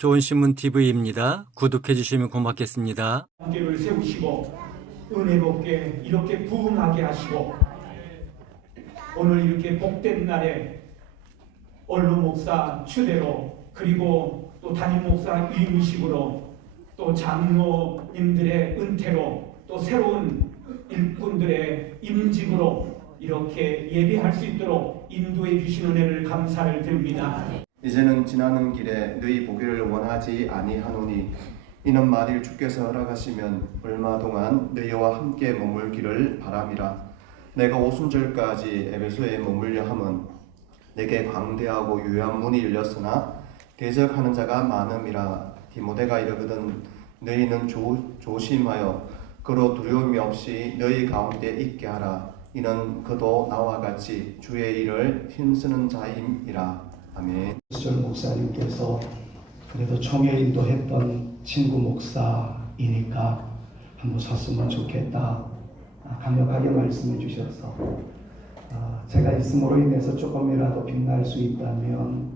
좋은신문TV입니다. 구독해 주시면 고맙겠습니다. 관계를 세우시고 은혜 복게 이렇게 부흥하게 하시고 오늘 이렇게 복된 날에 원로 목사 추대로 그리고 또 담임 목사 위임식으로 또 장로님들의 은퇴로 또 새로운 일꾼들의 임직으로 이렇게 예배할 수 있도록 인도해 주신 은혜를 감사를 드립니다. 이제는 지나는 길에 너희 보기를 원하지 아니하노니 이는 만일 주께서 허락하시면 얼마 동안 너희와 함께 머물기를 바람이라. 내가 오순절까지 에베소에 머물려 함은 내게 광대하고 유효한 문이 열렸으나 대적하는 자가 많음이라. 디모데가 이르거든 너희는 조심하여 그로 두려움이 없이 너희 가운데 있게 하라. 이는 그도 나와 같이 주의 일을 힘쓰는 자임이라. 아멘. 시절 목사님께서 그래도 총회 인도했던 친구 목사이니까 한번 섰으면 좋겠다 강력하게 말씀해 주셔서 제가 있음으로 인해서 조금이라도 빛날 수 있다면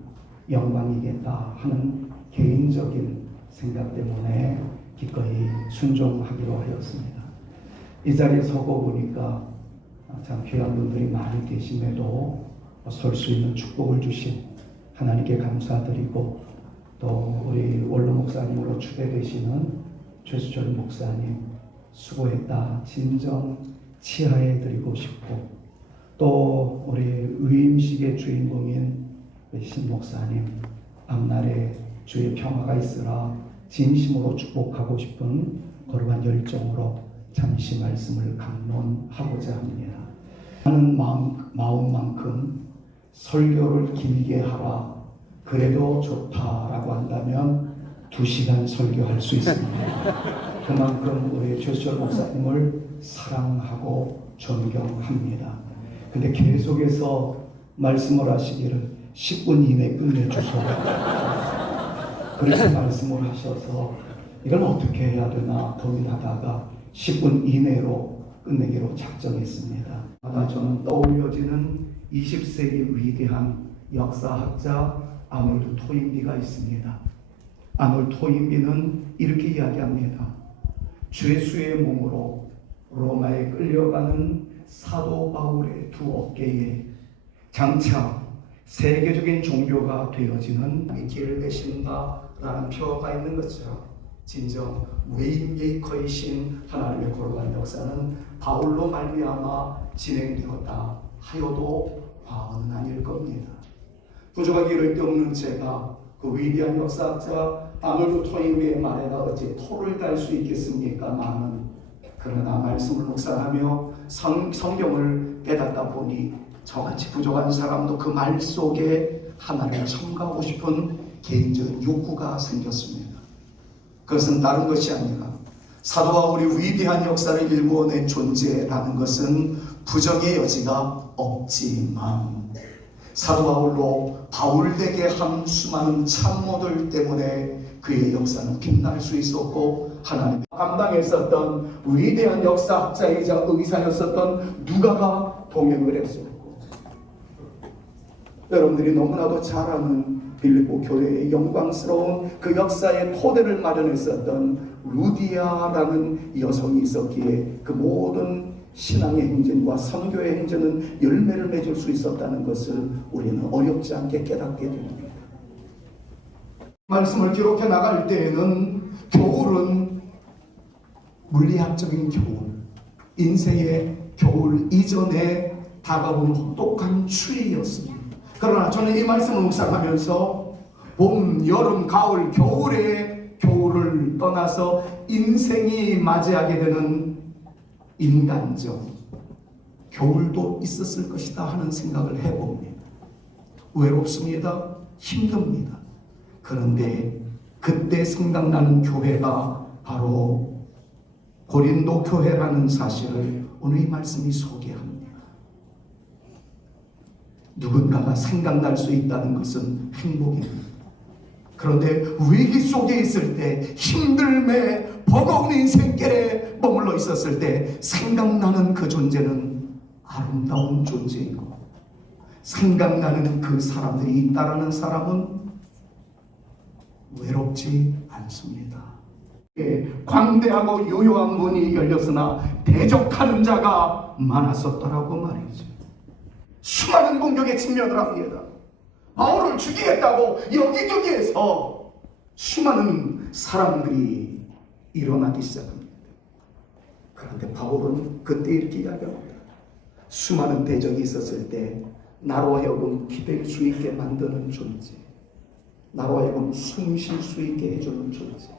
영광이겠다 하는 개인적인 생각 때문에 기꺼이 순종하기로 하였습니다. 이 자리에 서고 보니까 참 귀한 분들이 많이 계심에도 설 수 있는 축복을 주신 하나님께 감사드리고 또 우리 원로 목사님으로 추대되시는 최수철 목사님 수고했다 진정 치하해 드리고 싶고 또 우리 위임식의 주인공인 신 목사님 앞날에 주의 평화가 있으라 진심으로 축복하고 싶은 거룩한 열정으로 잠시 말씀을 강론하고자 합니다. 하는 마음만큼 설교를 길게 하라 그래도 좋다라고 한다면 2시간 설교할 수 있습니다. 그만큼 우리 최수철 목사님을 사랑하고 존경합니다. 근데 계속해서 말씀을 하시기를 10분 이내 끝내주소. 그래서 말씀을 하셔서 이걸 어떻게 해야 되나 고민하다가 10분 이내로 끝내기로 작정했습니다. 저는 떠올려지는 20세기 위대한 역사학자 아놀드 토인비가 있습니다. 아놀드 토인비는 이렇게 이야기합니다. 죄수의 몸으로 로마에 끌려가는 사도 바울의 두 어깨에 장차 세계적인 종교가 되어지는 길을 내신다라는 표가 있는 것처럼 진정 웨이메이커이신 하나님의 거룩한 역사는 바울로 말미암아 진행되었다 하여도 과언은 아닐 겁니다. 부족하기 이를 데 없는 제가 그 위대한 역사학자 아놀드 토인비의 말에다 어찌 토를 달 수 있겠습니까마는 그러나 말씀을 묵상하며 성경을 깨닫다 보니 저같이 부족한 사람도 그 말 속에 하나님을 첨가하고 싶은 개인적인 욕구가 생겼습니다. 그것은 다른 것이 아니라 사도 바울이 위대한 역사를 일구어낸 존재라는 것은 부정의 여지가 없지만 사도 바울로 바울되게 한 수많은 참모들 때문에 그의 역사는 빛날 수 있었고 하나님 감당했었던 위대한 역사학자이자 의사였었던 누가가 동행을 했었고 여러분들이 너무나도 잘 아는 빌립보 교회의 영광스러운 그 역사의 토대를 마련했었던 루디아라는 여성이 있었기에 그 모든 신앙의 행진과 선교의 행진은 열매를 맺을 수 있었다는 것을 우리는 어렵지 않게 깨닫게 됩니다. 말씀을 기록해 나갈 때에는 겨울은 물리학적인 겨울, 인생의 겨울 이전에 다가오는 혹독한 추위였습니다. 그러나 저는 이 말씀을 묵상하면서 봄, 여름, 가을, 겨울의 겨울을 떠나서 인생이 맞이하게 되는 인간적 겨울도 있었을 것이다 하는 생각을 해봅니다. 외롭습니다. 힘듭니다. 그런데 그때 생각나는 교회가 바로 고린도 교회라는 사실을 오늘 이 말씀이 소개합니다. 누군가가 생각날 수 있다는 것은 행복입니다. 그런데 위기 속에 있을 때 힘듦에 버거운 인생길에 머물러 있었을 때 생각나는 그 존재는 아름다운 존재이고 생각나는 그 사람들이 있다라는 사람은 외롭고 외롭지 않습니다. 광대하고 유효한 문이 열렸으나 대적하는 자가 많았었더라고 말이죠. 수많은 공격에 직면을 합니다. 바울을 죽이겠다고 여기저기에서 수많은 사람들이 일어나기 시작합니다. 그런데 바울은 그때 이렇게 이야기합니다. 수많은 대적이 있었을 때 나로 하여금 기댈 수 있게 만드는 존재, 나로 하여금 숨 쉴 수 있게 해주는 존재,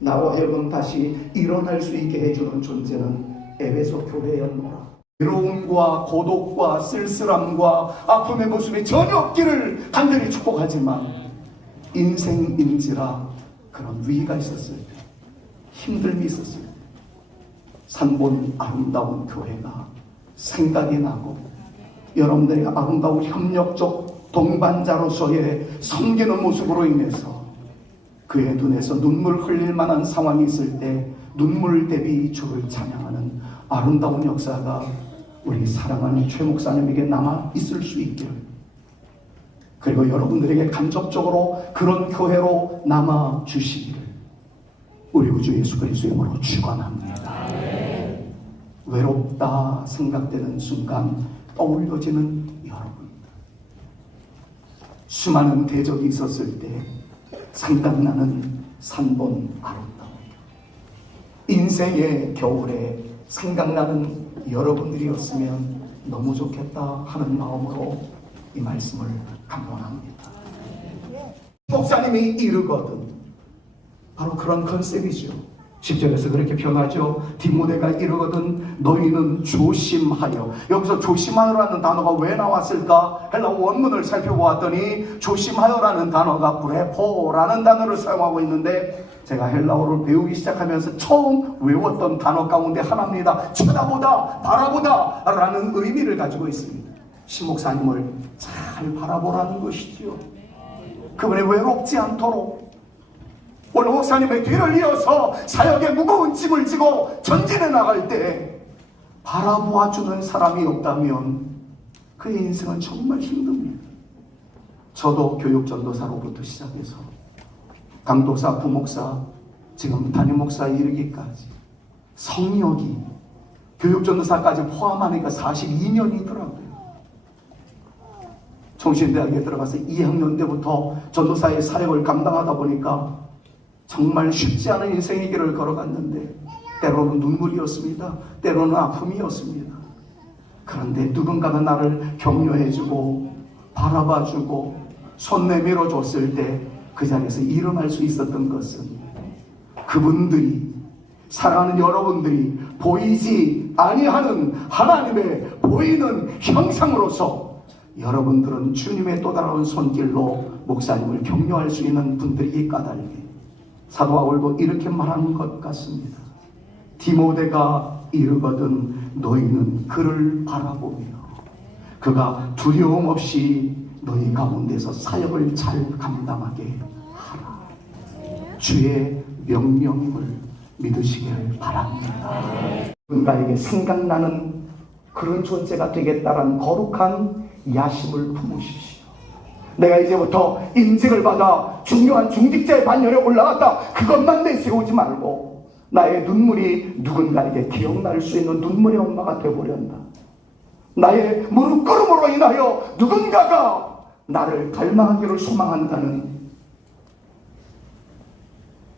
나로 하여금 다시 일어날 수 있게 해주는 존재는 에베소 교회였노라. 외로움과 고독과 쓸쓸함과 아픔의 모습이 전혀 없기를 간절히 축복하지만 인생인지라 그런 위기가 있었을 때, 힘듦이 있었을 때 산본 아름다운 교회가 생각이 나고 여러분들의 아름다운 협력적 동반자로서의 섬기는 모습으로 인해서 그의 눈에서 눈물 흘릴 만한 상황이 있을 때 눈물 대비 주를 찬양하는 아름다운 역사가 우리 사랑하는 최 목사님에게 남아 있을 수 있기를, 그리고 여러분들에게 간접적으로 그런 교회로 남아 주시기를 우리 구주 예수 그리스도의 이름으로 축원합니다. 외롭다 생각되는 순간 떠올려지는 여러분들, 수많은 대적이 있었을 때 생각나는 산본 아름다움, 인생의 겨울에 생각나는 여러분들이었으면 너무 좋겠다 하는 마음으로 이 말씀을 강론합니다. 목사님이 이르거든, 바로 그런 컨셉이죠. 10절에서 그렇게 표현하죠. 디모데가 이르거든 너희는 조심하여. 여기서 조심하여라는 단어가 왜 나왔을까? 헬라 원문을 살펴보았더니 조심하여라는 단어가 브레포라는 단어를 사용하고 있는데, 제가 헬라어를 배우기 시작하면서 처음 외웠던 단어 가운데 하나입니다. 쳐다보다, 바라보다 라는 의미를 가지고 있습니다. 신목사님을 잘 바라보라는 것이지요. 그분이 외롭지 않도록, 오늘 목사님의 뒤를 이어서 사역에 무거운 짐을 지고 전진해 나갈 때 바라보아주는 사람이 없다면 그의 인생은 정말 힘듭니다. 저도 교육전도사로부터 시작해서 강도사, 부목사, 지금 담임목사에 이르기까지 성역이 교육전도사까지 포함하니까 42년이더라고요. 총신대학에 들어가서 2학년 때부터 전도사의 사역을 감당하다 보니까 정말 쉽지 않은 인생의 길을 걸어갔는데 때로는 눈물이었습니다. 때로는 아픔이었습니다. 그런데 누군가가 나를 격려해주고 바라봐주고 손 내밀어 줬을 때 그 자리에서 일어날 수 있었던 것은 그분들이, 사랑하는 여러분들이 보이지 아니하는 하나님의 보이는 형상으로서 여러분들은 주님의 또 다른 손길로 목사님을 격려할 수 있는 분들이 까닭에 사도 바울도 이렇게 말하는 것 같습니다. 디모데가 이르거든 너희는 그를 바라보며 그가 두려움 없이 너희 가운데서 사역을 잘 감당하게 하라. 주의 명령임을 믿으시기를 바랍니다. 누군가에게 생각나는 그런 존재가 되겠다라는 거룩한 야심을 품으십시오. 내가 이제부터 인직을 받아 중요한 중직자의 반열에 올라갔다, 그것만 내세우지 말고 나의 눈물이 누군가에게 기억날 수 있는 눈물의 엄마가 되어보련다. 나의 무릎꿇음으로 인하여 누군가가 나를 갈망하기를 소망한다는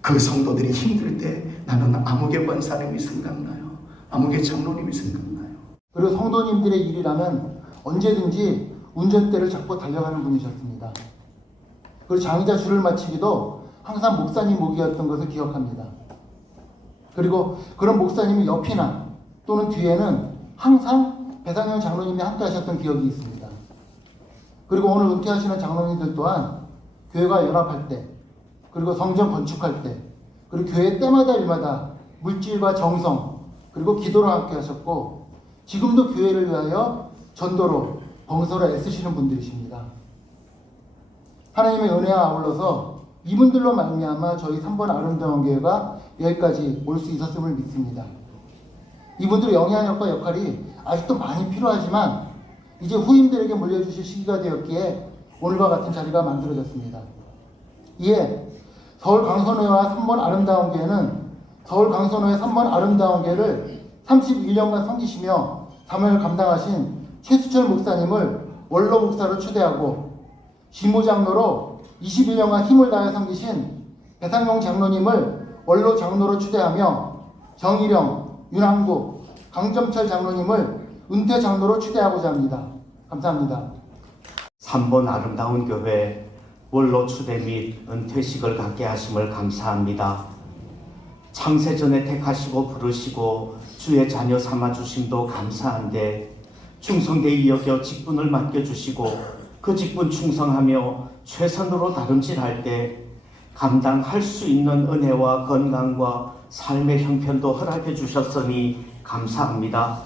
그 성도들이 힘들 때 나는 아무개 권사님이 생각나요. 아무개 장로님이 생각나요. 그리고 성도님들의 일이라면 언제든지 운전대를 잡고 달려가는 분이셨습니다. 그리고 장의자 줄을 마치기도 항상 목사님 목이었던 것을 기억합니다. 그리고 그런 목사님이 옆이나 또는 뒤에는 항상 배상현 장로님이 함께 하셨던 기억이 있습니다. 그리고 오늘 은퇴하시는 장로님들 또한 교회가 연합할 때, 그리고 성전 건축할 때, 그리고 교회 때마다 일마다 물질과 정성, 그리고 기도로 함께 하셨고, 지금도 교회를 위하여 전도로 봉사로 애쓰시는 분들이십니다. 하나님의 은혜와 아울러서 이분들로 말미암아 저희 3번 아름다운 교회가 여기까지 올 수 있었음을 믿습니다. 이분들의 영향력과 역할이 아직도 많이 필요하지만 이제 후임들에게 물려주실 시기가 되었기에 오늘과 같은 자리가 만들어졌습니다. 이에 서울 강선회와 3번 아름다운 교회는 서울 강선회의 3번 아름다운 교회를 31년간 섬기시며 사명을 감당하신 최수철 목사님을 원로 목사로 추대하고 지모 장로로 21년간 힘을 다해 섬기신 배상용 장로님을 원로 장로로 추대하며 정일영, 윤항국, 강점철 장로님을 은퇴 장로로 추대하고자 합니다. 감사합니다. 3번 아름다운 교회 원로 추대 및 은퇴식을 갖게 하심을 감사합니다. 창세전에 택하시고 부르시고 주의 자녀 삼아주심도 감사한데 충성되이 여겨 직분을 맡겨주시고 그 직분 충성하며 최선으로 다름질할 때 감당할 수 있는 은혜와 건강과 삶의 형편도 허락해 주셨으니 감사합니다.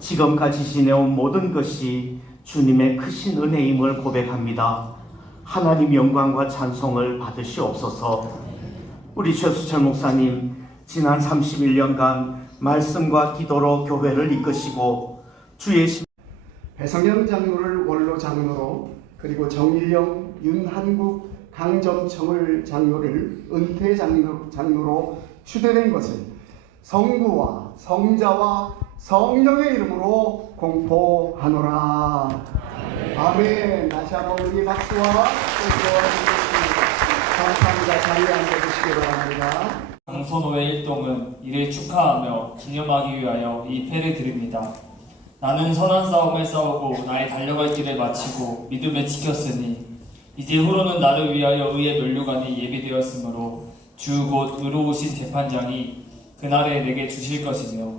지금까지 지내온 모든 것이 주님의 크신 은혜임을 고백합니다. 하나님 영광과 찬송을 받으시옵소서. 우리 최수철 목사님 지난 31년간 말씀과 기도로 교회를 이끄시고 주의 배성영 장로를 원로 장로로 그리고 정일영, 윤한국, 강점청을 장로를 은퇴 장로로 추대된 것을 성부와 성자와 성령의 이름으로 공포하노라. 아멘. 다시 한번 우리 박수와 감사합니다. 자리에 앉아주시기 바랍니다. 강선호회 일동은 이를 축하하며 기념하기 위하여 이 패를 드립니다. 나는 선한 싸움을 싸우고 나의 달려갈 길을 마치고 믿음을 지켰으니 이제 후로는 나를 위하여 의의 면류관이 예비되었으므로 주 곧 의로우신 재판장이 그날에 내게 주실 것이며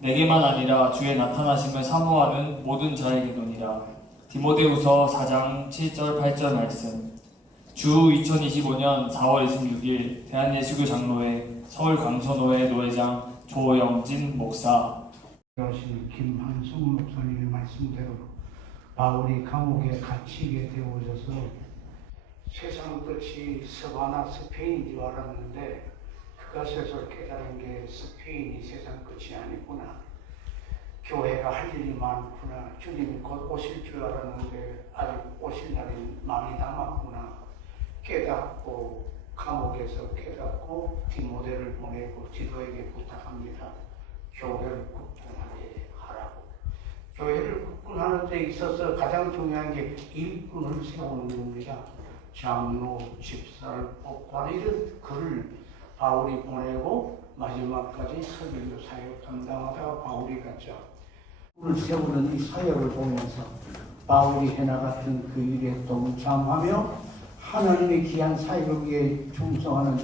내게만 아니라 주의 나타나심을 사모하는 모든 자에게노니라. 디모데후서 4장 7절 8절 말씀. 주 2025년 4월 26일 대한예수교 장로회 서울 강선호회 노회장 조영진 목사. 하신 김한숙 목사님의 말씀대로 바울이 감옥에 갇히게 되어져서 세상 끝이 서바나 스페인인 줄 알았는데 그것에서 깨달은 게 스페인이 세상 끝이 아니구나. 교회가 할 일이 많구나. 주님이 곧 오실 줄 알았는데 아직 오실 날이 많이 남았구나. 깨닫고 감옥에서 깨닫고 디모데를 보내고 지도에게 부탁합니다. 교회를 국군하게 하라고. 교회를 국군하는 데 있어서 가장 중요한 게 일꾼을 세우는 겁니다. 장로, 집사, 법관 이런 글을 바울이 보내고 마지막까지 설교 사역 담당하다가 바울이 갔죠. 일꾼을 세우는 이 사역을 보면서 바울이 해나갔던 그 일에 동참하며 하나님의 귀한 사역을 위해 충성하는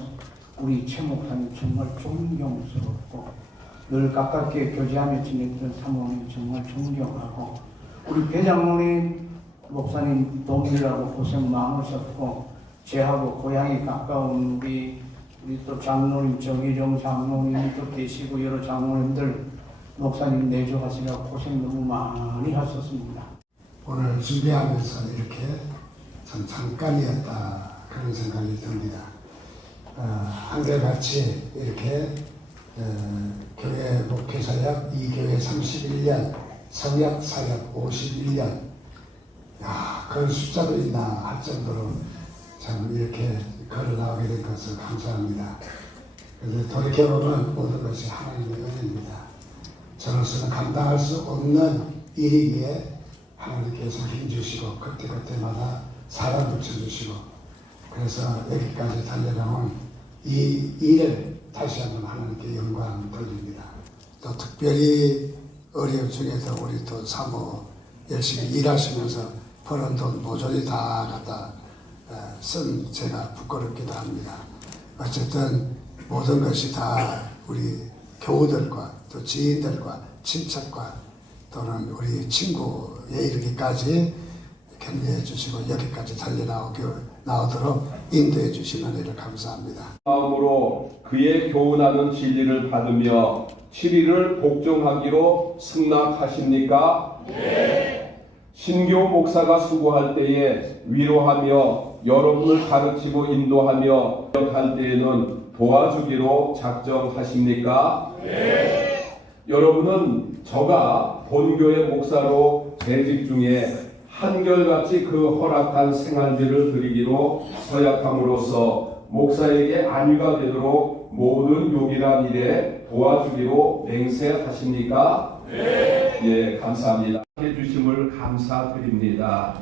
우리 최 목사님 정말 존경스럽고 늘 가깝게 교제하며 지냈던 사모님 정말 존경하고 우리 배장로님 목사님 동일하고 고생 많으셨고 제하고 고향이 가까운 우리 또 장로님 정희정 장로님도 계시고 여러 장로님들 목사님 내조하시라고 고생 너무 많이 하셨습니다. 오늘 준비하면서 이렇게 참 잠깐이었다 그런 생각이 듭니다. 한결같이 이렇게 교회 목회사역 이 교회 31년 성역 사역 51년 그런 숫자도 있나 할 정도로 참 이렇게 걸어 나오게 된 것을 감사합니다. 그래서 돌이켜보면 모든 것이 하나님의 은혜입니다. 저로서는 감당할 수 없는 일이기에 하나님께서 힘주시고 그때그때마다 사람 붙여주시고 그래서 여기까지 달려나온 이 일을 다시 한번 하나님께 영광 돌립니다. 또 특별히 어려움 중에서 우리 또 사모 열심히 일하시면서 벌은 돈 모조리 다 갖다 쓴 제가 부끄럽기도 합니다. 어쨌든 모든 것이 다 우리 교우들과 또 지인들과 친척과 또는 우리 친구에 이르기까지 격려해 주시고 여기까지 나오도록 인도해 주신 은혜를 감사합니다. 마음으로 그의 교훈하는 진리를 받으며 7일을 복종하기로 승낙하십니까? 네. 신교 목사가 수고할 때에 위로하며 여러분을 가르치고 인도하며 할 때에는 도와주기로 작정하십니까? 네. 여러분은 저가 본교회 목사로 재직 중에 한결같이 그 허락한 생활비를 드리기로 서약함으로써 목사에게 안위가 되도록 모든 요긴한 일에 도와주기로 맹세하십니까? 네. 예, 감사합니다. 해주심을 감사드립니다.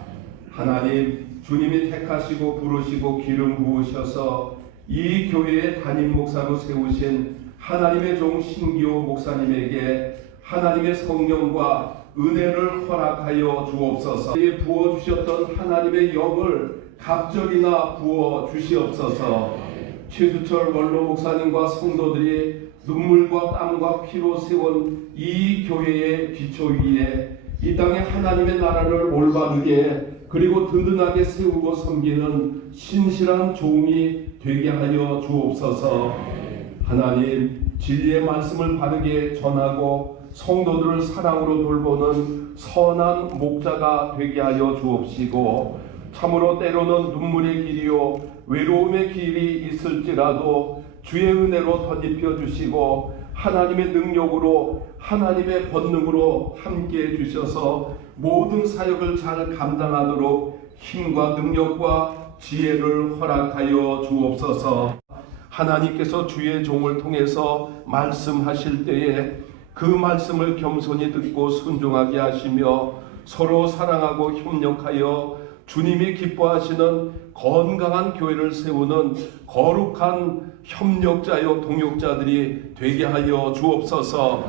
하나님, 주님이 택하시고 부르시고 기름 부으셔서 이 교회의 담임 목사로 세우신 하나님의 종 신기호 목사님에게 하나님의 성령과 은혜를 허락하여 주옵소서. 부어주셨던 하나님의 영을 갑절이나 부어 주시옵소서. 최수철 원로 목사님과 성도들이 눈물과 땀과 피로 세운 이 교회의 기초 위에 이 땅에 하나님의 나라를 올바르게 그리고 든든하게 세우고 섬기는 신실한 종이 되게 하여 주옵소서. 하나님, 진리의 말씀을 바르게 전하고 성도들을 사랑으로 돌보는 선한 목자가 되게 하여 주옵시고, 참으로 때로는 눈물의 길이요 외로움의 길이 있을지라도 주의 은혜로 덧입혀 주시고 하나님의 능력으로 하나님의 권능으로 함께해 주셔서 모든 사역을 잘 감당하도록 힘과 능력과 지혜를 허락하여 주옵소서. 하나님께서 주의 종을 통해서 말씀하실 때에 그 말씀을 겸손히 듣고 순종하게 하시며 서로 사랑하고 협력하여 주님이 기뻐하시는 건강한 교회를 세우는 거룩한 협력자요 동역자들이 되게 하여 주옵소서.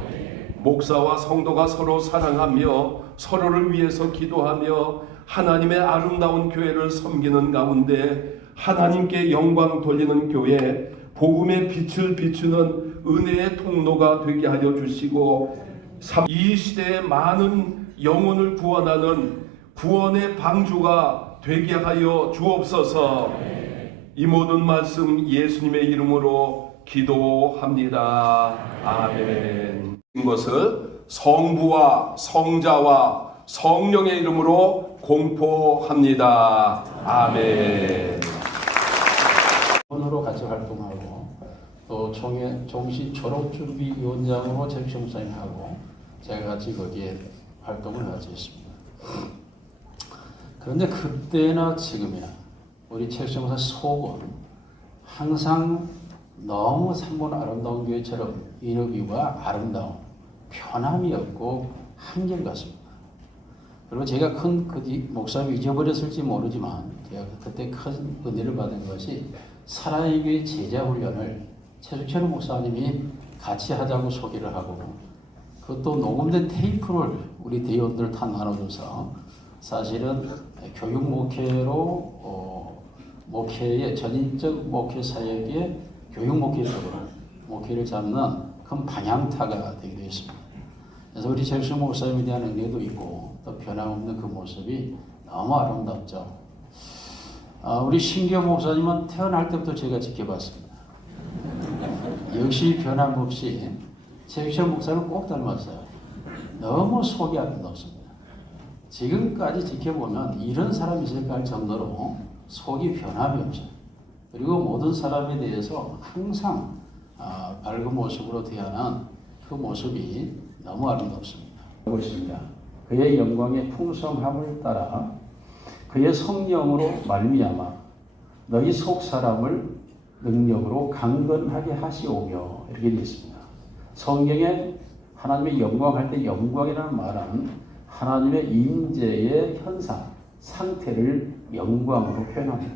목사와 성도가 서로 사랑하며 서로를 위해서 기도하며 하나님의 아름다운 교회를 섬기는 가운데 하나님께 영광 돌리는 교회, 복음의 빛을 비추는 은혜의 통로가 되게 하여 주시고 이 시대에 많은 영혼을 구원하는 구원의 방주가 되게 하여 주옵소서. 이 모든 말씀 예수님의 이름으로 기도합니다. 아멘. 이것을 성부와 성자와 성령의 이름으로 공포합니다. 아멘. 으로 같이 활동하고 또 종신 졸업준비위원장으로 최백시 목사님하고 제가 같이 거기에 활동을 같이 했습니다. 그런데 그때나 지금이나 우리 최백시 목사 속은 항상 너무 삼본 아름다운 교회처럼 인업이와 아름다움, 편함이 없고 한결같습니다. 그리고 제가 큰 목사님이 잊어버렸을지 모르지만 제가 그때 큰 은혜를 받은 것이 사랑의 교회 제자 훈련을 최수철 목사님이 같이 하자고 소개를 하고 그것도 녹음된 테이프를 우리 대의원들 다 나눠줘서 사실은 교육 목회로 목회의 전인적 목회 사역의 교육 목회 쪽으로 목회를 잡는 큰 방향타가 되기도 했습니다. 그래서 우리 최수철 목사님에 대한 은혜도 있고 또 변함없는 그 모습이 너무 아름답죠. 우리 신기호 목사님은 태어날 때부터 제가 지켜봤습니다. 역시 변함없이 최백시 목사를 꼭 닮았어요. 너무 속이 아름답습니다. 지금까지 지켜보면 이런 사람이 있을까 할 정도로 속이 변함이 없어요. 그리고 모든 사람에 대해서 항상 밝은 모습으로 대하는 그 모습이 너무 아름답습니다. 그의 영광의 풍성함을 따라 그의 성령으로 말미암아 너희 속 사람을 능력으로 강건하게 하시오며 이렇게 되어 있습니다. 성경에 하나님의 영광할 때 영광이라는 말은 하나님의 임재의 현상, 상태를 영광으로 표현합니다.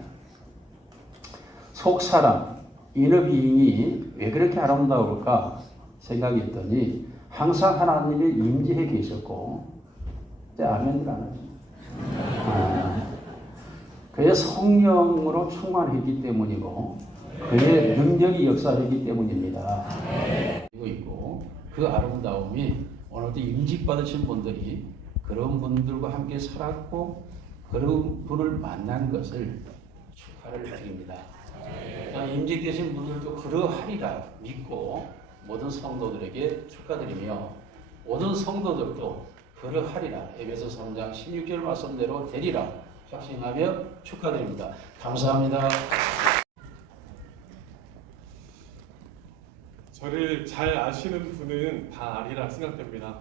속 사람, 인어비인이 왜 그렇게 아름다울까 생각했더니 항상 하나님의 임재해 계셨고 아멘을 안 하죠. 그의 성령으로 충만했기 때문이고 그의 능력이 역사했기 때문입니다. 그리고 있고 그 아름다움이 오늘도 임직받으신 분들이 그런 분들과 함께 살았고 그런 분을 만난 것을 축하를 드립니다. 임직되신 분들도 그러하리라 믿고 모든 성도들에게 축하드리며 모든 성도들도 그러하리라 에베소 3장 16절 말씀대로 되리라 확신하며 축하드립니다. 감사합니다. 저를 잘 아시는 분은 다 아리라 생각됩니다.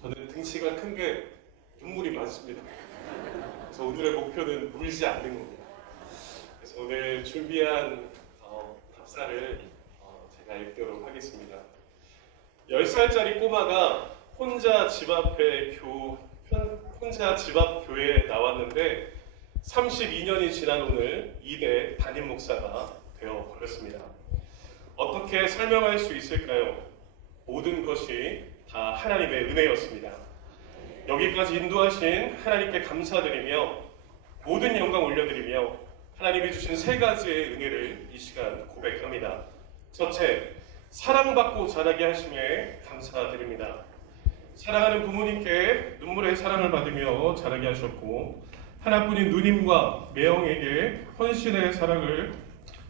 저는 등치가 큰 게 눈물이 많습니다. 그래서 오늘의 목표는 울지 않는 겁니다. 그래서 오늘 준비한 10살짜리 꼬마가 혼자 집 앞 교회에 나왔는데 32년이 지난 오늘 2대 담임 목사가 되어 버렸습니다. 어떻게 설명할 수 있을까요? 모든 것이 다 하나님의 은혜였습니다. 여기까지 인도하신 하나님께 감사드리며 모든 영광 올려드리며 하나님이 주신 3가지의 은혜를 이 시간 고백합니다. 첫째, 사랑받고 자라게 하심에 감사드립니다. 사랑하는 부모님께 눈물의 사랑을 받으며 자라게 하셨고 하나뿐인 누님과 매형에게 헌신의 사랑을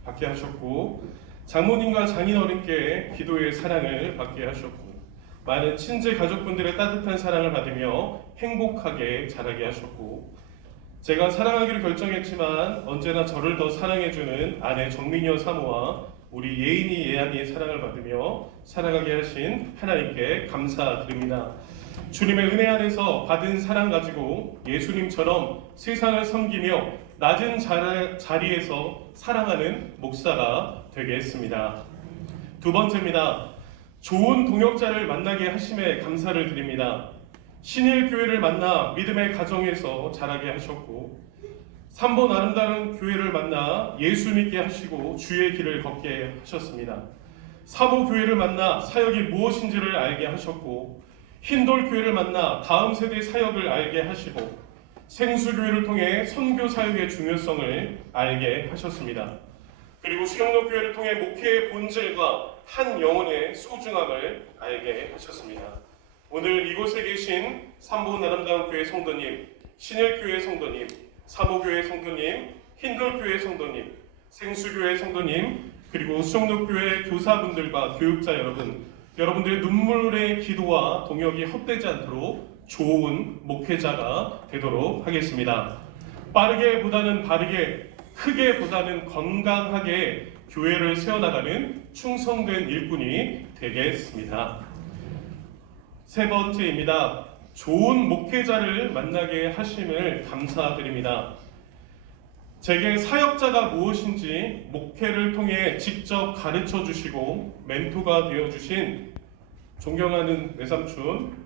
받게 하셨고 장모님과 장인어른께 기도의 사랑을 받게 하셨고 많은 친지 가족분들의 따뜻한 사랑을 받으며 행복하게 자라게 하셨고 제가 사랑하기로 결정했지만 언제나 저를 더 사랑해주는 아내 정민여 사모와 우리 예인이 예안이의 사랑을 받으며 살아가게 하신 하나님께 감사드립니다. 주님의 은혜 안에서 받은 사랑 가지고 예수님처럼 세상을 섬기며 낮은 자리에서 사랑하는 목사가 되게 했습니다. 두 번째입니다. 좋은 동역자를 만나게 하심에 감사를 드립니다. 신일교회를 만나 믿음의 가정에서 자라게 하셨고 3번 아름다운 교회를 만나 예수 믿게 하시고 주의 길을 걷게 하셨습니다. 사모교회를 만나 사역이 무엇인지를 알게 하셨고 흰돌교회를 만나 다음 세대 사역을 알게 하시고 생수교회를 통해 선교 사역의 중요성을 알게 하셨습니다. 그리고 수영로교회를 통해 목회의 본질과 한 영혼의 소중함을 알게 하셨습니다. 오늘 이곳에 계신 3번 아름다운 교회 성도님, 신일교회 성도님, 사모교회 성도님, 흰돌교회 성도님, 생수교회 성도님, 그리고 수영로교회 교사분들과 교육자 여러분들의 눈물의 기도와 동역이 헛되지 않도록 좋은 목회자가 되도록 하겠습니다. 빠르게보다는 바르게, 크게보다는 건강하게 교회를 세워나가는 충성된 일꾼이 되겠습니다. 세 번째입니다. 좋은 목회자를 만나게 하심을 감사드립니다. 제게 사역자가 무엇인지 목회를 통해 직접 가르쳐 주시고 멘토가 되어 주신 존경하는 외삼촌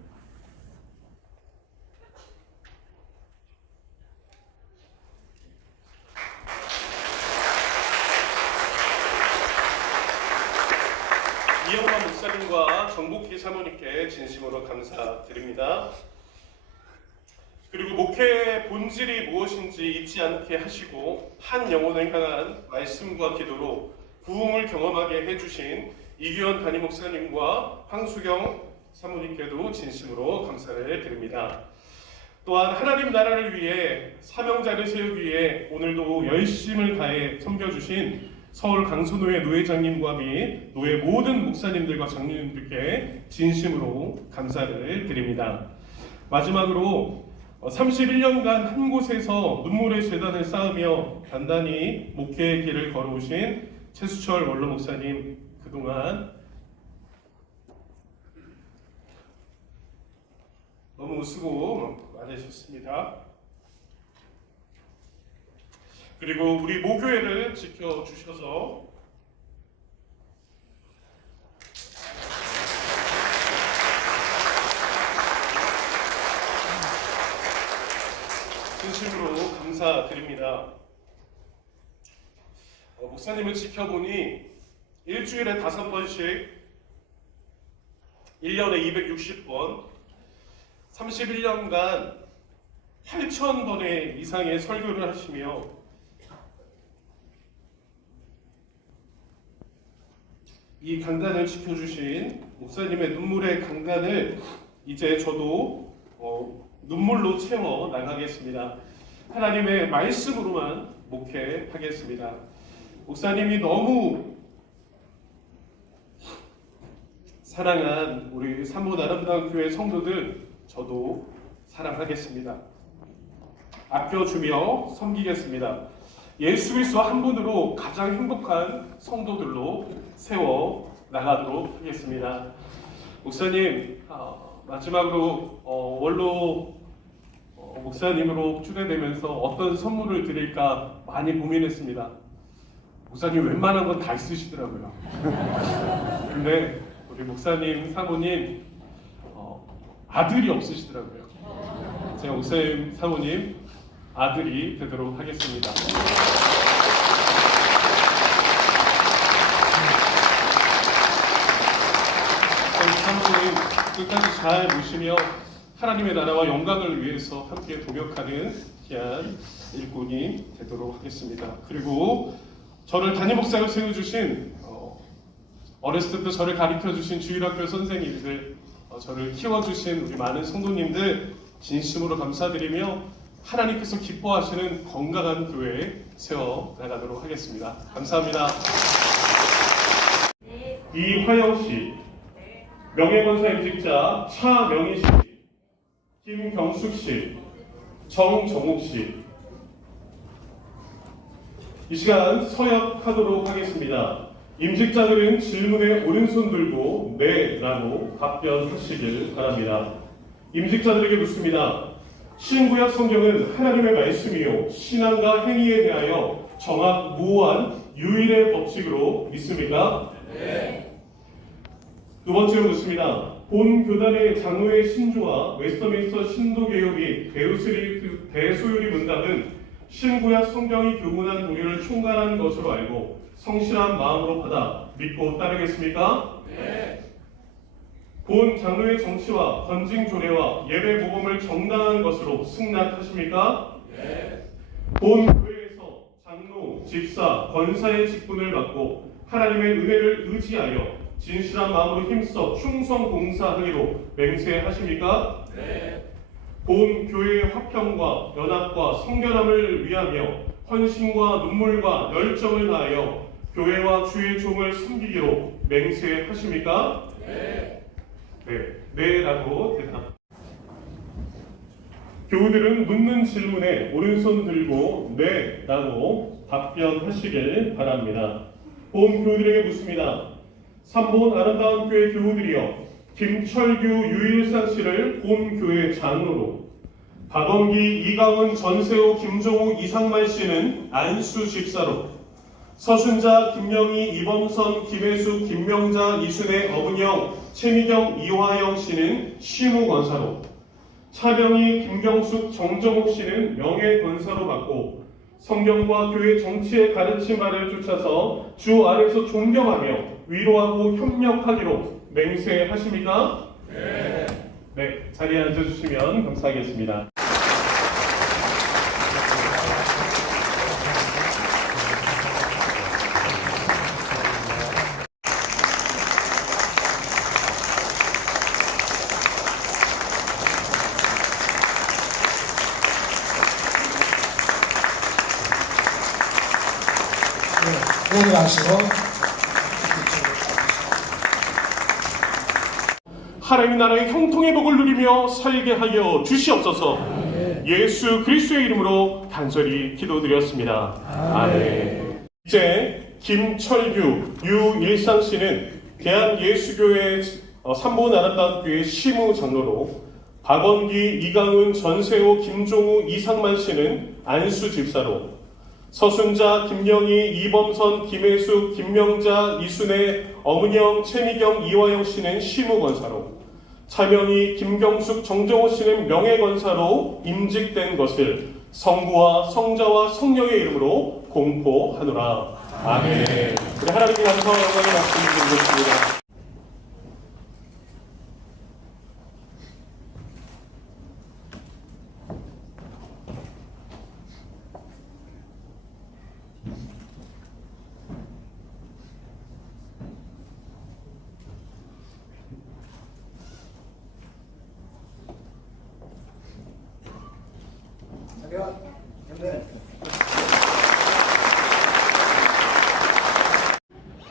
이영환 목사님과 정복희 사모님께 진심으로 감사드립니다. 그리고 목회의 본질이 무엇인지 잊지 않게 하시고 한 영혼을 향한 말씀과 기도로 부흥을 경험하게 해주신 이규현 담임 목사님과 황수경 사모님께도 진심으로 감사를 드립니다. 또한 하나님 나라를 위해 사명자를 세우기 위해 오늘도 열심을 다해 섬겨주신 서울 강소노회 노회장님과 및 노회 모든 목사님들과 장로님들께 진심으로 감사를 드립니다. 마지막으로 31년간 한 곳에서 눈물의 재단을 쌓으며 단단히 목회의 길을 걸어오신 최수철 원로 목사님, 그동안 너무 수고 많으셨습니다. 그리고 우리 모교회를 지켜주셔서 진심으로 감사드립니다. 목사님을 지켜보니 일주일에 5번씩 1년에 260번 31년간 8,000번의 이상의 설교를 하시며 이 강단을 지켜주신 목사님의 눈물의 강단을 이제 저도 눈물로 채워 나가겠습니다. 하나님의 말씀으로만 목회하겠습니다. 목사님이 너무 사랑한 우리 삼본 아름다운 교회 성도들 저도 사랑하겠습니다. 아껴주며 섬기겠습니다. 예수 그리스도 한 분으로 가장 행복한 성도들로 세워 나가도록 하겠습니다. 목사님, 마지막으로 원로 목사님으로 추대되면서 어떤 선물을 드릴까 많이 고민했습니다. 목사님 웬만한 건 다 있으시더라고요. 근데 우리 목사님, 사모님 아들이 없으시더라고요. 제가 목사님, 사모님 아들이 되도록 하겠습니다. 사모님 끝까지 잘 모시며 하나님의 나라와 영광을 위해서 함께 동역하는 귀한 일꾼이 되도록 하겠습니다. 그리고 저를 담임 목사로 세워주신 어렸을 때부터 저를 가르쳐주신 주일학교 선생님들, 저를 키워주신 우리 많은 성도님들 진심으로 감사드리며 하나님께서 기뻐하시는 건강한 교회 세워나가도록 하겠습니다. 감사합니다. 이화영씨, 명예권사 임직자 차명희씨, 김경숙씨, 정정욱씨, 이 시간 서약하도록 하겠습니다. 임직자들은 질문에 오른손 들고 네 라고 답변하시길 바랍니다. 임직자들에게 묻습니다. 신구약 성경은 하나님의 말씀이요 신앙과 행위에 대하여 정확무오한 유일의 법칙으로 믿습니까? 네. 두 번째로 묻습니다. 본 교단의 장로의 신조와 웨스터민스터 신도개요 및 대소요리 문답은 신구약 성경이 교훈한 도리를 총괄한 것으로 알고 성실한 마음으로 받아 믿고 따르겠습니까? 네. 본 장로의 정치와 건징 조례와 예배 모범을 정당한 것으로 승낙하십니까? 네. 본 교회에서 장로, 집사, 권사의 직분을 맡고 하나님의 은혜를 의지하여 진실한 마음으로 힘써 충성 봉사하기로 맹세하십니까? 네. 본 교회의 화평과 연합과 성결함을 위하며 헌신과 눈물과 열정을 다하여 교회와 주의 종을 섬기기로 맹세하십니까? 네. 네라고 대답. 교우들은 묻는 질문에 오른손 들고 네라고 답변하시길 바랍니다. 본 교우들에게 묻습니다. 3본 아름다운 교회 교우들이여, 김철규 유일상 씨를 본 교회 장로로, 박원기, 이강은, 전세호, 김종욱, 이상만 씨는 안수 집사로, 서순자, 김명희, 이범선, 김혜수, 김명자, 이순애, 어근영, 최미경, 이화영 씨는 시무권사로, 차병희, 김경숙, 정정욱 씨는 명예권사로 맡고 성경과 교회 정치의 가르침 바를 쫓아서 주 아래서 존경하며 위로하고 협력하기로 맹세하십니까? 네. 네, 자리에 앉아주시면 감사하겠습니다. 내려가시고 하나님 나라의 형통의 복을 누리며 살게 하여 주시옵소서. 예수 그리스도의 이름으로 간절히 기도드렸습니다. 아멘. 이제 김철규, 유일상 씨는 대한예수교회 3본 아름다운 교회 시무장로로, 박원기, 이강은, 전세호, 김종우, 이상만 씨는 안수 집사로, 서순자, 김영희, 이범선, 김혜숙, 김명자, 이순애, 어문영, 최미경, 이화영 씨는 시무권사로, 차명희, 김경숙, 정정호 씨는 명예권사로 임직된 것을 성부와 성자와 성령의 이름으로 공포하노라. 아멘. 우리 하나님의 감사와 영광의 말씀을 드리겠습니다.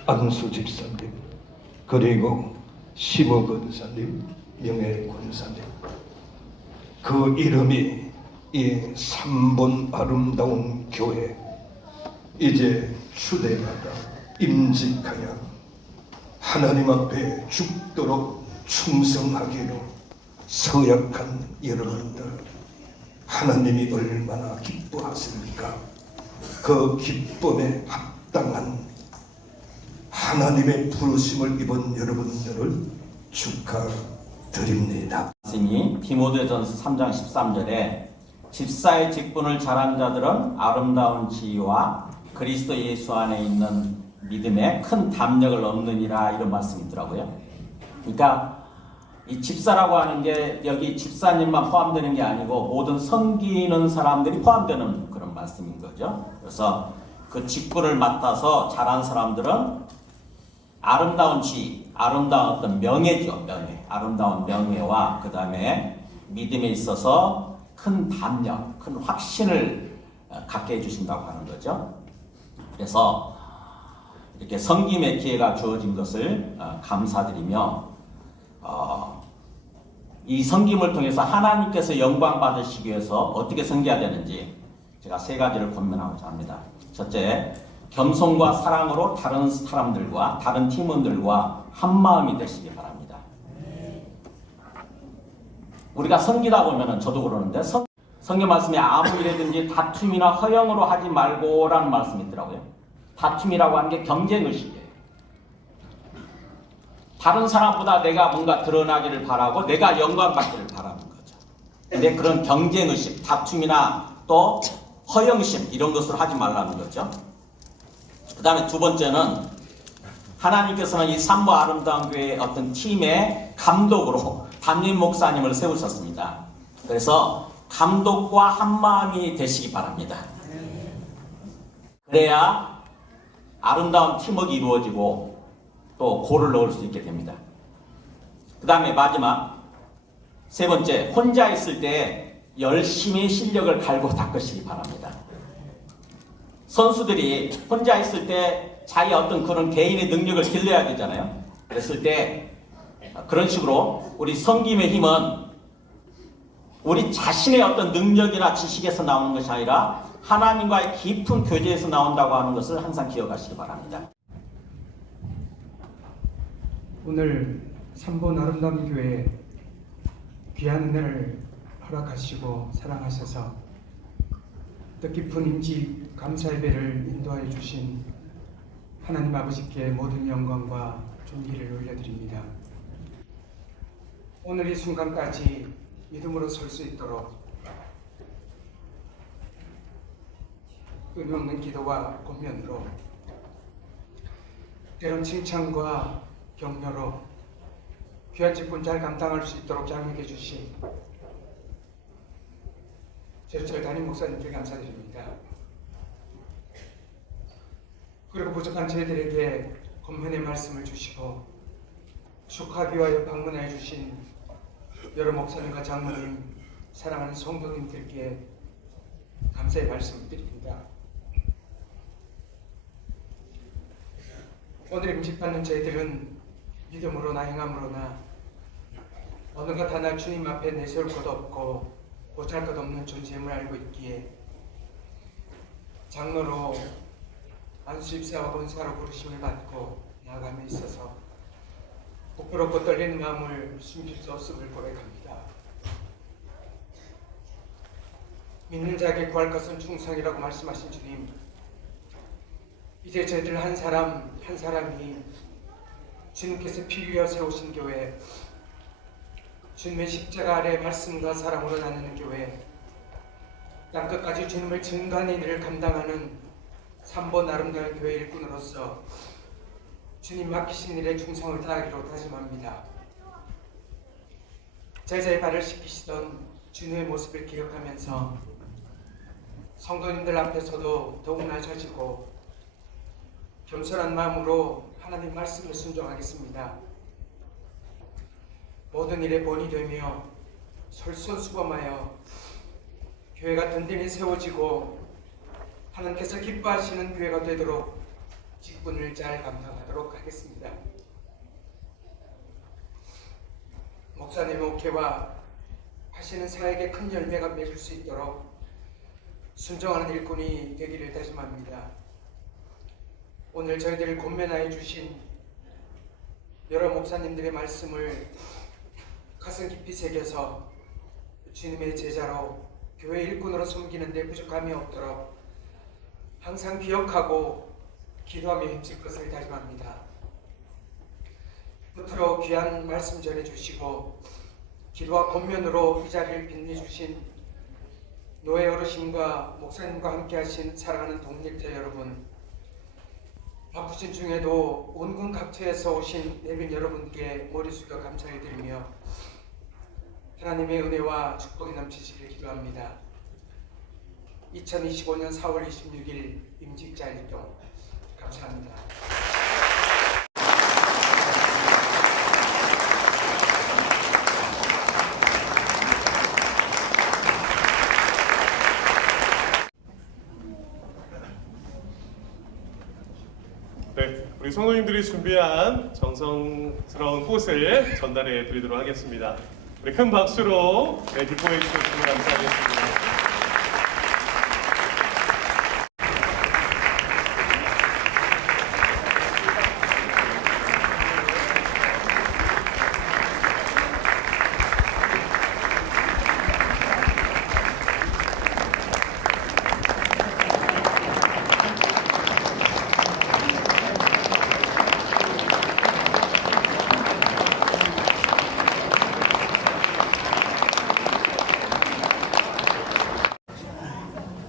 안수 집사님, 그리고 시무 권사님, 명예 권사님, 그 이름이 이 3본 아름다운 교회 이제 추대마다 임직하여 하나님 앞에 죽도록 충성하기로 서약한 여러분들, 하나님이 얼마나 기뻐하십니까? 그 기쁨에 합당한 하나님의 부르심을 입은 여러분들을 축하드립니다. 말씀이 디모데전서 3장 13절에 집사의 직분을 잘한 자들은 아름다운 지위와 그리스도 예수 안에 있는 믿음에 큰 담력을 얻느니라, 이런 말씀이 있더라고요. 그러니까 이 집사라고 하는 게 여기 집사님만 포함되는 게 아니고 모든 섬기는 사람들이 포함되는 그런 말씀인 거죠. 그래서 그 직분을 맡아서 잘한 사람들은 아름다운 지위, 아름다운 어떤 명예죠. 명예. 아름다운 명예와 그 다음에 믿음에 있어서 큰 담력, 큰 확신을 갖게 해주신다고 하는 거죠. 그래서 이렇게 섬김의 기회가 주어진 것을 감사드리며 이 섬김을 통해서 하나님께서 영광 받으시기 위해서 어떻게 섬겨야 되는지 제가 3가지를 권면하고자 합니다. 첫째, 겸손과 사랑으로 다른 사람들과 다른 팀원들과 한마음이 되시기 바랍니다. 우리가 섬기다 보면은, 저도 그러는데 성경 말씀에 아무 일이든지 다툼이나 허영으로 하지 말고라는 말씀이 있더라고요. 다툼이라고 하는 게 경쟁의식이에요. 다른 사람보다 내가 뭔가 드러나기를 바라고 내가 영광받기를 바라는 거죠. 근데 그런 경쟁의식, 다툼이나 또 허영심, 이런 것을 하지 말라는 거죠. 그 다음에 2번째는 하나님께서는 이 삼보 아름다운 교회의 어떤 팀의 감독으로 담임 목사님을 세우셨습니다. 그래서 감독과 한마음이 되시기 바랍니다. 그래야 아름다운 팀워크가 이루어지고 또 골을 넣을 수 있게 됩니다. 그 다음에 마지막 3번째, 혼자 있을 때 열심히 실력을 갈고 닦으시기 바랍니다. 선수들이 혼자 있을 때 자기 어떤 그런 개인의 능력을 길러야 되잖아요. 그랬을 때 그런 식으로 우리 섬김의 힘은 우리 자신의 어떤 능력이나 지식에서 나오는 것이 아니라 하나님과의 깊은 교제에서 나온다고 하는 것을 항상 기억하시기 바랍니다. 오늘 3번 아름다운 교회 귀한 은혜를 허락하시고 사랑하셔서 뜻깊은 임지 감사 예배를 인도하여 주신 하나님 아버지께 모든 영광과 존귀를 올려드립니다. 오늘 이 순간까지 믿음으로 설 수 있도록 의미 없는 기도와 권면으로, 때론 칭찬과 격려로 귀한 직분 잘 감당할 수 있도록 장력해 주신 제주철 담임 목사님께 감사드립니다. 그리고 부족한 저희들에게 권면의 말씀을 주시고 축하하기 위하여 방문해 주신 여러 목사님과 장로님, 사랑하는 성도님들께 감사의 말씀을 드립니다. 오늘 임직받는 저희들은 믿음으로나 행함으로나 어느 것 하나 주님 앞에 내세울 것 없고 보잘 것 없는 존재임을 알고 있기에 장로로 안수입사와 권사로 부르심을 받고 나아감에 있어서 부끄럽고 떨리는 마음을 숨길 수 없음을 고백합니다. 믿는 자에게 구할 것은 충성이라고 말씀하신 주님, 이제 저희들 한 사람 한 사람이 주님께서 피 위에 세우신 교회, 주님의 십자가 아래 말씀과 사랑으로 나누는 교회, 땅끝까지 주님을 증거하는 일을 감당하는 3번 아름다운 교회 일꾼으로서 주님 맡기신 일에 충성을 다하기로 다짐합니다. 제자의 발을 씻기시던 주님의 모습을 기억하면서 성도님들 앞에서도 더욱 낮아지고 겸손한 마음으로 하나님 말씀을 순종하겠습니다. 모든 일에 본이 되며 솔선수범하여 교회가 든든히 세워지고 하나님께서 기뻐하시는 교회가 되도록 직분을 잘 감당하도록 하겠습니다. 목사님의 목회와 하시는 사역에 큰 열매가 맺을 수 있도록 순종하는 일꾼이 되기를 다짐합니다. 오늘 저희들을 권면하여 주신 여러 목사님들의 말씀을 가슴 깊이 새겨서 주님의 제자로 교회 일꾼으로 섬기는 데 부족함이 없도록 항상 기억하고 기도하며 힘쓸 것을 다짐합니다. 끝으로 귀한 말씀 전해주시고 기도와 권면으로 이 자리를 빛내주신 노예 어르신과 목사님과 함께하신 사랑하는 동력자 여러분, 바쁘신 중에도 온근 각처에서 오신 내빈 여러분께 머리 숙여 감사해드리며 하나님의 은혜와 축복이 넘치시길 기도합니다. 2025년 4월 26일 임직자 일동 감사합니다. 네, 우리 성도님들이 준비한 정성스러운 꽃을 전달해 드리도록 하겠습니다. 우리 큰 박수로 기뻐해 주셨으면 감사하겠습니다.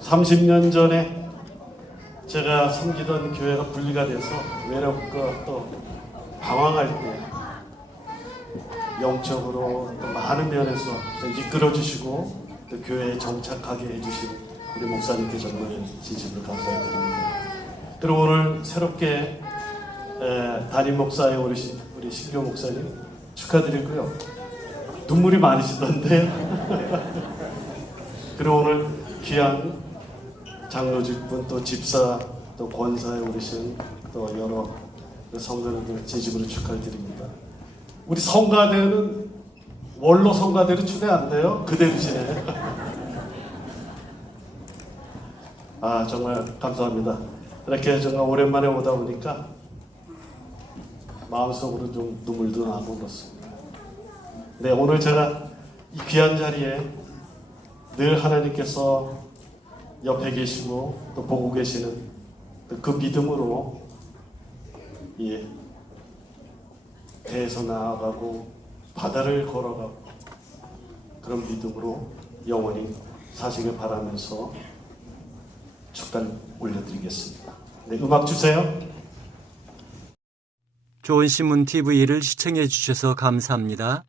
삼십 년 전에 제가 섬기던 교회가 분리가 돼서 외롭고 또 방황할 때 영적으로 또 많은 면에서 이끌어 주시고 또 교회에 정착하게 해주신 우리 목사님께 정말 진심으로 감사드립니다. 그리고 오늘 새롭게 담임 목사에 오르신 우리 신교 목사님 축하드리고요. 눈물이 많으시던데요. 그리고 오늘 귀한 장로직분 또 집사 또 권사에 오르신 또 여러 성도님들 진심으로 축하드립니다. 우리 성가대는 원로 성가대로 초대 안 돼요? 그대로시네. 아 정말 감사합니다. 이렇게 정말 오랜만에 오다 보니까 마음속으로 좀 눈물도 나고 그렇습니다. 네, 오늘 제가 이 귀한 자리에 늘 하나님께서 옆에 계시고 또 보고 계시는 그 믿음으로 배에서 나아가고 바다를 걸어가고 그런 믿음으로 영원히 사시길 바라면서 축단 올려드리겠습니다. 네, 음악 주세요. 좋은 신문 TV를 시청해 주셔서 감사합니다.